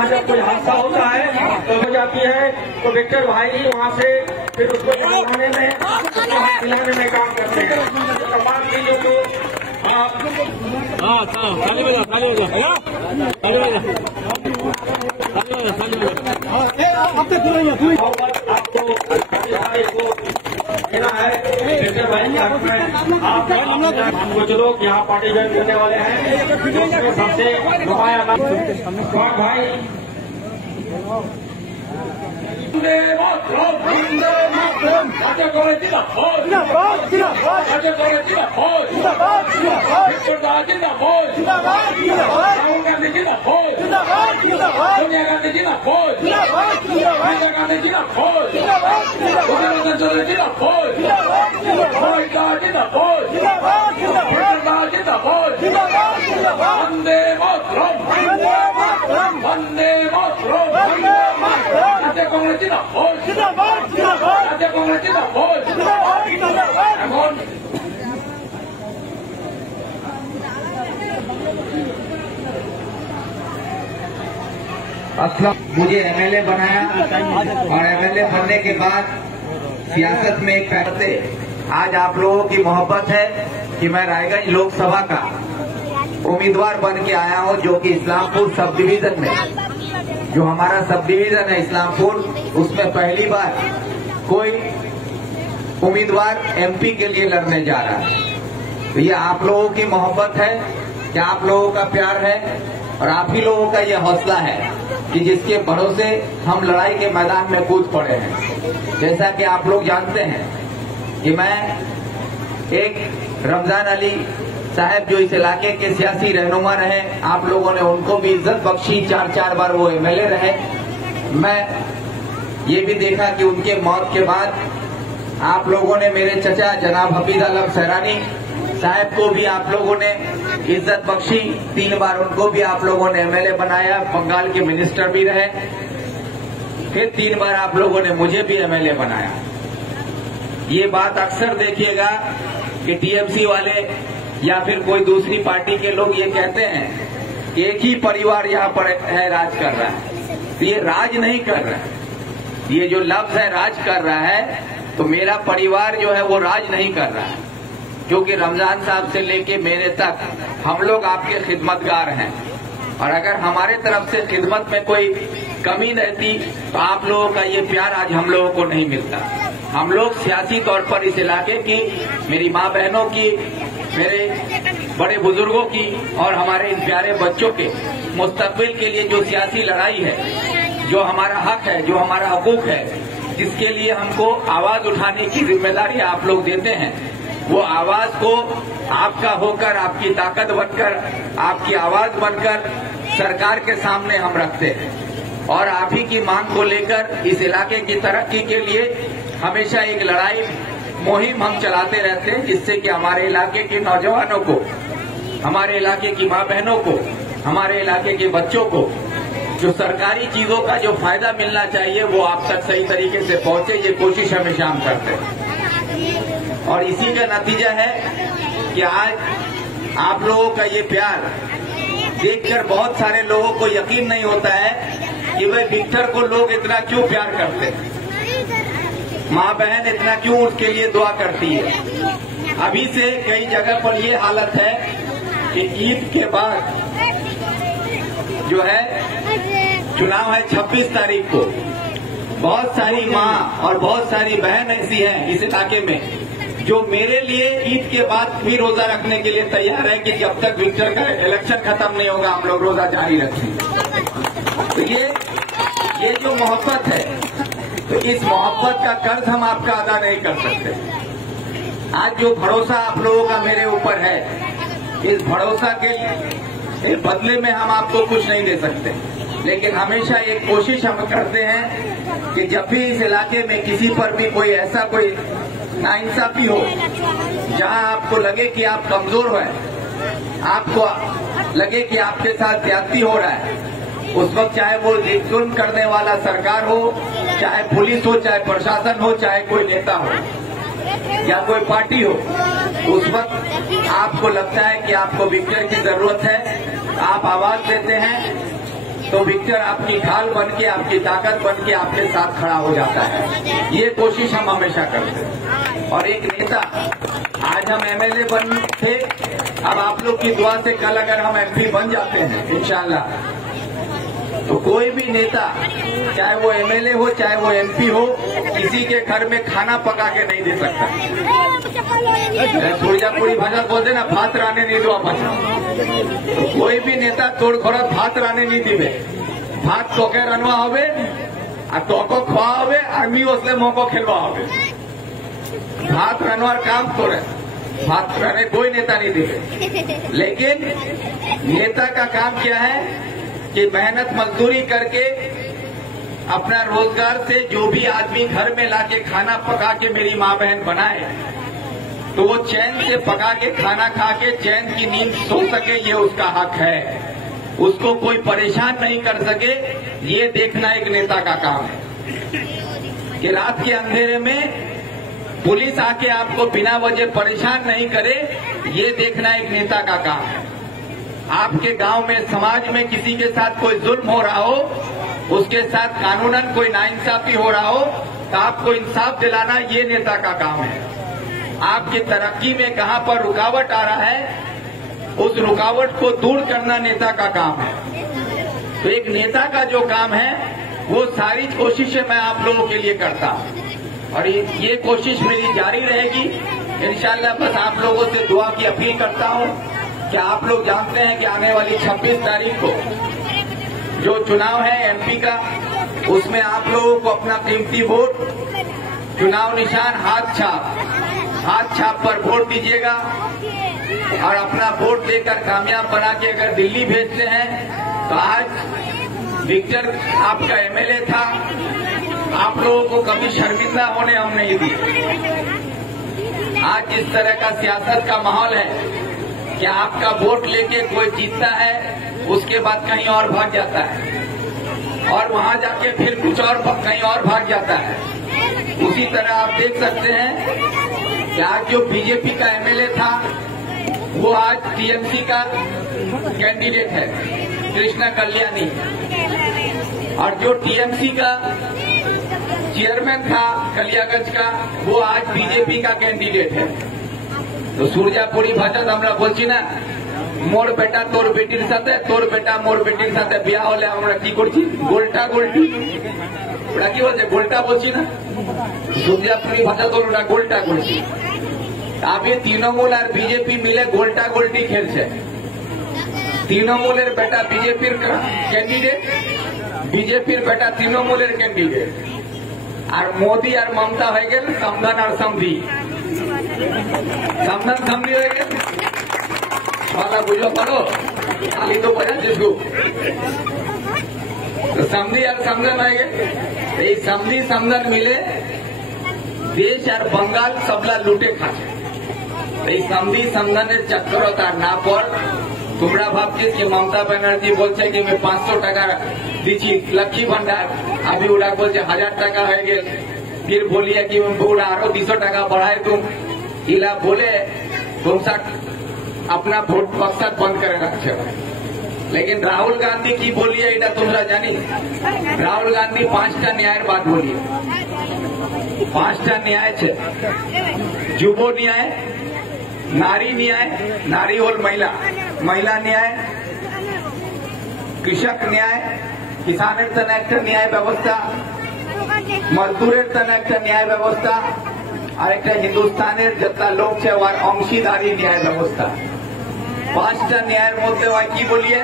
यहाँ जब कोई हादसा होता है तो हो जाती है, तो विक्टर भाई ही वहाँ से फिर उसको जलाने में, खिलाने में काम करते हैं। तमाम चीजों को आप देना है विक्टर भाई आप कुछ लोग यहाँ पार्टी ज्वाइन करने वाले हैं, उसमें सबसे नुमाया भाई मुझे एमएलए बनाया और एमएलए बनने के बाद सियासत में एक पैसे आज आप लोगों की मोहब्बत है कि मैं रायगंज लोकसभा का उम्मीदवार बन के आया हूं, जो कि इस्लामपुर सब डिवीजन में, जो हमारा सब डिवीजन है इस्लामपुर, उसमें पहली बार कोई उम्मीदवार एमपी के लिए लड़ने जा रहा है। तो ये आप लोगों की मोहब्बत है, कि आप लोगों का प्यार है और आप ही लोगों का ये हौसला है कि जिसके भरोसे हम लड़ाई के मैदान में कूद पड़े हैं। जैसा कि आप लोग जानते हैं कि मैं एक रमजान अली साहब जो इस इलाके के सियासी रहनुमा रहे, आप लोगों ने उनको भी इज्जत बख्शी, 4 बार वो एमएलए रहे। मैं ये भी देखा कि उनके मौत के बाद आप लोगों ने मेरे चचा जनाब हफीज आलम सहरानी साहब को भी आप लोगों ने इज्जत बख्शी, 3 बार उनको भी आप लोगों ने एमएलए बनाया, बंगाल के मिनिस्टर भी रहे। फिर 3 बार आप लोगों ने मुझे भी एमएलए बनाया। ये बात अक्सर देखिएगा कि टीएमसी वाले या फिर कोई दूसरी पार्टी के लोग ये कहते हैं कि एक ही परिवार यहाँ पर है, राज कर रहा है। तो ये राज नहीं कर रहा है, ये जो लफ्ज है राज कर रहा है, तो मेरा परिवार जो है वो राज नहीं कर रहा है, क्योंकि रमजान साहब से लेके मेरे तक हम लोग आपके खिदमतगार हैं। और अगर हमारे तरफ से खिदमत में कोई कमी रहती तो आप लोगों का ये प्यार आज हम लोगों को नहीं मिलता। हम लोग सियासी तौर पर इस इलाके की, मेरी माँ बहनों की, मेरे बड़े बुजुर्गों की और हमारे इन प्यारे बच्चों के मुस्तकबिल के लिए जो सियासी लड़ाई है, जो हमारा हक है, जो हमारा हकूक है, जिसके लिए हमको आवाज उठाने की जिम्मेदारी आप लोग देते हैं, वो आवाज को आपका होकर, आपकी ताकत बनकर, आपकी आवाज बनकर सरकार के सामने हम रखते हैं। और आप ही की मांग को लेकर इस इलाके की तरक्की के लिए हमेशा एक लड़ाई मुहिम हम चलाते रहते हैं, जिससे कि हमारे इलाके के नौजवानों को, हमारे इलाके की माँ बहनों को, हमारे इलाके के बच्चों को जो सरकारी चीजों का जो फायदा मिलना चाहिए वो आप तक सही तरीके से पहुंचे, ये कोशिश हमेशा हम करते हैं। और इसी का नतीजा है कि आज आप लोगों का ये प्यार देखकर बहुत सारे लोगों को यकीन नहीं होता है कि भाई विक्टर को लोग इतना क्यों प्यार करते हैं, माँ बहन इतना क्यों उसके लिए दुआ करती है। अभी से कई जगह पर ये हालत है कि ईद के बाद जो है चुनाव है 26 तारीख को, बहुत सारी माँ और बहुत सारी बहन ऐसी हैं इस इलाके में जो मेरे लिए ईद के बाद भी रोजा रखने के लिए तैयार है कि जब तक विक्टर का इलेक्शन खत्म नहीं होगा हम लोग रोजा जारी रखेंगे। तो ये जो मोहब्बत है, तो इस मोहब्बत का कर्ज हम आपका अदा नहीं कर सकते। आज जो भरोसा आप लोगों का मेरे ऊपर है, इस भरोसा के बदले में हम आपको कुछ नहीं दे सकते, लेकिन हमेशा एक कोशिश हम करते हैं कि जब भी इस इलाके में किसी पर भी कोई ऐसा कोई नाइंसाफी हो, जहां आपको लगे कि आप कमजोर हैं, आपको लगे कि आपके साथ ज्यादती हो रहा है, उस वक्त चाहे वो जुल्म करने वाला सरकार हो, चाहे पुलिस हो, चाहे प्रशासन हो, चाहे कोई नेता हो या कोई पार्टी हो, उस वक्त आपको लगता है कि आपको विक्टर की जरूरत है, आप आवाज देते हैं तो विक्टर आपकी ढाल बन के, आपकी ताकत बन के आपके साथ खड़ा हो जाता है। ये कोशिश हम हमेशा करते हैं। और एक नेता, आज हम एमएलए बन थे, अब आप लोग की दुआ से कल अगर हम एमपी बन जाते हैं इंशाल्लाह, तो कोई भी नेता, चाहे वो एमएलए हो चाहे वो एमपी हो, किसी के घर में खाना पका के नहीं दे सकता। सुरजापुरी भाषा बोलते ना, भात राने नहीं दो भाषा। तो कोई भी नेता तोड़ खोरत भात राने नहीं दीबे, भात तोके रनवा होबे और तोको खवा होबे और मी उसले मोको खेलवा होबे। भात रनवार काम तोड़े, भात राने कोई नेता नहीं दीबे। लेकिन नेता का काम क्या है कि मेहनत मजदूरी करके अपना रोजगार से जो भी आदमी घर में लाके खाना पका के मेरी माँ बहन बनाए, तो वो चैन से पका के खाना खा के चैन की नींद सो सके, ये उसका हक है। उसको कोई परेशान नहीं कर सके, ये देखना एक नेता का काम है। कि रात के अंधेरे में पुलिस आके आपको बिना वजह परेशान नहीं करे, ये देखना एक नेता का काम है। आपके गांव में, समाज में किसी के साथ कोई जुल्म हो रहा हो, उसके साथ कानूनन कोई नाइंसाफी हो रहा हो, तो आपको इंसाफ दिलाना ये नेता का काम है। आपकी तरक्की में कहां पर रुकावट आ रहा है, उस रुकावट को दूर करना नेता का काम है। तो एक नेता का जो काम है, वो सारी कोशिशें मैं आप लोगों के लिए करता हूं और ये कोशिश मेरी जारी रहेगी इंशाल्लाह। बस आप लोगों से दुआ की अपील करता हूं कि आप लोग जानते हैं कि आने वाली 26 तारीख को जो चुनाव है एमपी का, उसमें आप लोगों को अपना कीमती वोट, चुनाव निशान हाथ छाप पर वोट दीजिएगा और अपना वोट देकर कामयाब बना के अगर दिल्ली भेजते हैं, तो आज विक्टर आपका एमएलए था, आप लोगों को कभी शर्मिंदा होने हम नहीं दिए। आज जिस तरह का सियासत का माहौल है कि आपका वोट लेके कोई जीतता है, उसके बाद कहीं और भाग जाता है और वहां जाके फिर कुछ और कहीं और भाग जाता है। उसी तरह आप देख सकते हैं कि आज जो बीजेपी का एमएलए था, वो आज टीएमसी का कैंडिडेट है, कृष्णा कल्याणी, और जो टीएमसी का चेयरमैन था कलियागंज का, वो आज बीजेपी का कैंडिडेट है। तो सुरजापुरी भाषा আমরা বলছি না, মোর বেটা তোর বেটির সাথে, তোর বেটা মোর বেটির সাথে বিয়া হলে আমরা কি করছি, গোলটা গোলটি, ওরা কি বলছে, গোলটা বলছি না, সুরজাপুরি ভাষা তো ওরা গোলটা গোলটি। अभी तृणमूल और बीजेपी मिले गोल्टा गोल्टी खेलছে। तृणमूलेर बेटा बीजेपीर कैंडिडेट, बीजेपीर बेटा तृणमूलेर कैंडिडेट, और मोदी और ममता हो गए समधन और समधी, समधन समधी हो गए। वाला बुझो पड़ो खाली तो बजा जिसको, तो समधी और समधन हो गए। समधी समधन मिले देश और बंगाल सबला लूटे खाचे। এই সমধি সন্ধানের চক্করতার না পর তোমরা ভাবছিস कि ममता बनर्जी বলছে कि मैं 500 টাকা দিচ্ছি লক্ষ্মী ভান্ডার, अभी ওরা বলছে 1000 টাকা হয়ে গেল, फिर बोलिए कि ওরা আরো 200 টাকা बढ़ाए तुम, इला बोले तुम सब अपना वोट मकसद बंद करे रखे। लेकिन राहुल गांधी की बोलिए এটা তোমরা জানি, राहुल गांधी 5টা ন্যায়ের बात बोलिए, 5টা ন্যায় আছে, যুব ন্যায়, नारी न्याय, नारी और महिला, महिला न्याय, कृषक न्याय, किसानेर तने एक न्याय व्यवस्था, मजदूरेर तने एक न्याय व्यवस्था, और एक हिंदुस्तानेर जत्ता लोक छे ओर अंशीदारी न्याय व्यवस्था। 5टा न्यायर मध्य वह की बोलिए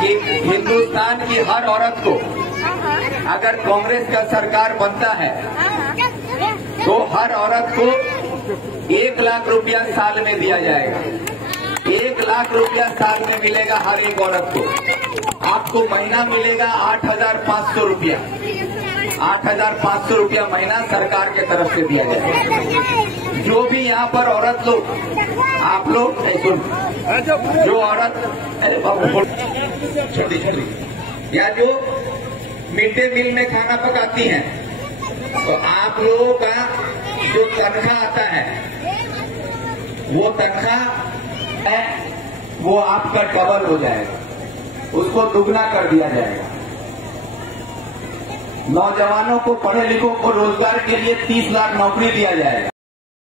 कि हिंदुस्तान की हर औरत को अगर कांग्रेस का सरकार बनता है, तो हर औरत को 1 लाख रुपया साल में दिया जाएगा। 1 लाख रुपया साल में मिलेगा हर एक औरत को। आपको महीना मिलेगा 8,500 रुपया, 8,500 रुपया महीना सरकार के तरफ से दिया जाएगा। जो भी यहाँ पर औरत लोग, आप लोग सुन, जो औरत छोटी छोटी या जो मिड डे मील में खाना पकाती हैं, तो आप लोगों का जो तनख्वाह आता है, वो तनख्वाह है वो आपका डबल हो जाएगा। उसको दुगना कर दिया जाएगा। नौजवानों को, पढ़े लिखों को रोजगार के लिए 30 लाख नौकरी दिया जाएगा।